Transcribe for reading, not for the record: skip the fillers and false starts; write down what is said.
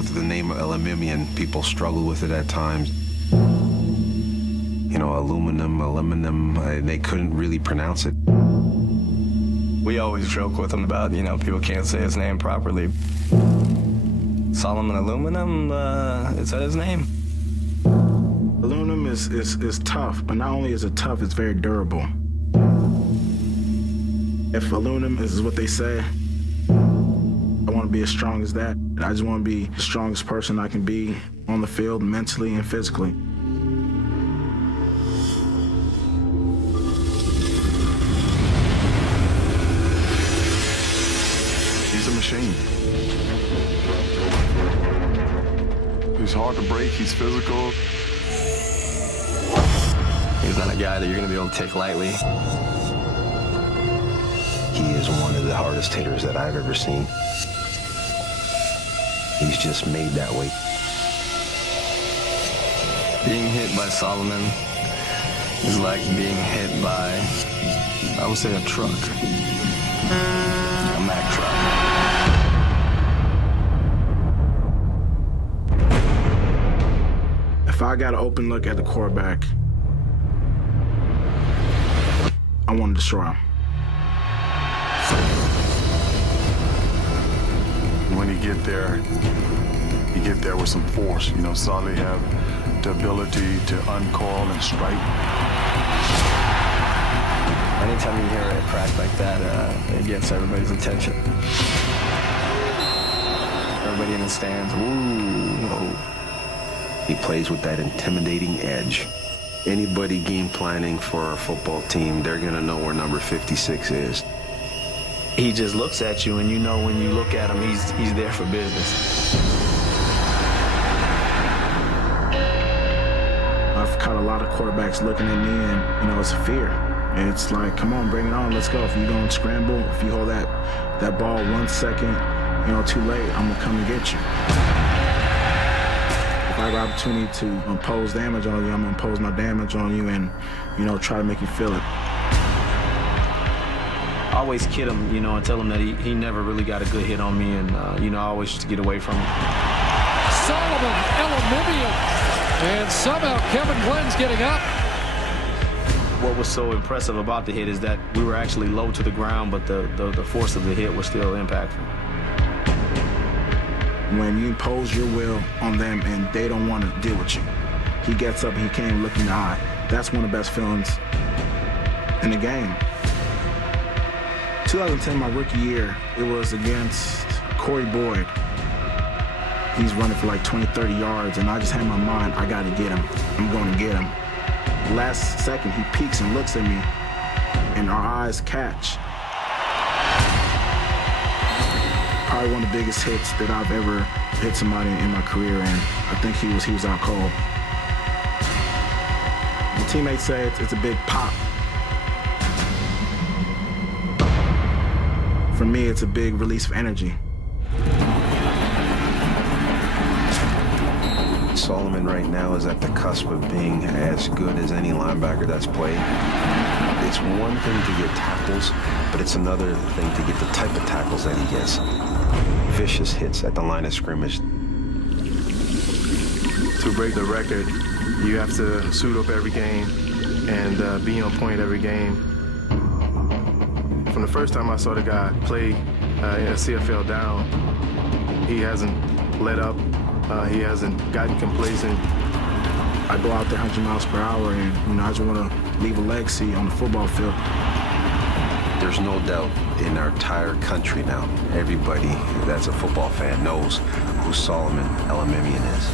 with the name Elimimian. People struggle with it at times. You know, aluminum, they couldn't really pronounce it. We always joke with him about, people can't say his name properly. Solomon Aluminum, is that his name? Aluminum is tough, but not only is it tough, it's very durable. If aluminum is what they say, I want to be as strong as that. I just want to be the strongest person I can be on the field, mentally and physically. He's a machine. He's hard to break, he's physical. He's not a guy that you're going to be able to take lightly. He is one of the hardest hitters that I've ever seen. He's just made that way. Being hit by Solomon is like being hit by, I would say, a truck. A Mack truck. If I got an open look at the quarterback, I want to destroy him. When you get there with some force. Solly have the ability to uncoil and strike. Anytime you hear a crack like that, it gets everybody's attention. Everybody in the stands, ooh. He plays with that intimidating edge. Anybody game planning for a football team, they're gonna know where number 56 is. He just looks at you, and you know when you look at him, he's there for business. I've caught a lot of quarterbacks looking at me, and it's fear. And it's like, come on, bring it on, let's go. If you're gonna scramble, if you hold that ball 1 second, too late, I'm gonna come and get you. If I have an opportunity to impose damage on you, I'm gonna impose my damage on you and, try to make you feel it. I always kid him, and tell him that he never really got a good hit on me, and, I always used to get away from him. Solomon, Elimimian, and somehow Kevin Glenn's getting up. What was so impressive about the hit is that we were actually low to the ground, but the force of the hit was still impactful. When you impose your will on them and they don't want to deal with you, he gets up and he can't even look in the eye. That's one of the best feelings in the game. 2010, my rookie year, it was against Corey Boyd. He's running for like 20, 30 yards, and I just had in my mind, I got to get him. I'm going to get him. Last second, he peeks and looks at me, and our eyes catch. Probably one of the biggest hits that I've ever hit somebody in my career, and I think he was out cold. My teammates say it's a big pop. For me, it's a big release of energy. Solomon right now is at the cusp of being as good as any linebacker that's played. It's one thing to get tackles, but it's another thing to get the type of tackles that he gets. Vicious hits at the line of scrimmage. To break the record, you have to suit up every game and be on point every game. From the first time I saw the guy play in a CFL down, he hasn't let up. He hasn't gotten complacent. I go out there 100 miles per hour, and I just want to leave a legacy on the football field. There's no doubt in our entire country now, everybody that's a football fan knows who Solomon Elimimian is.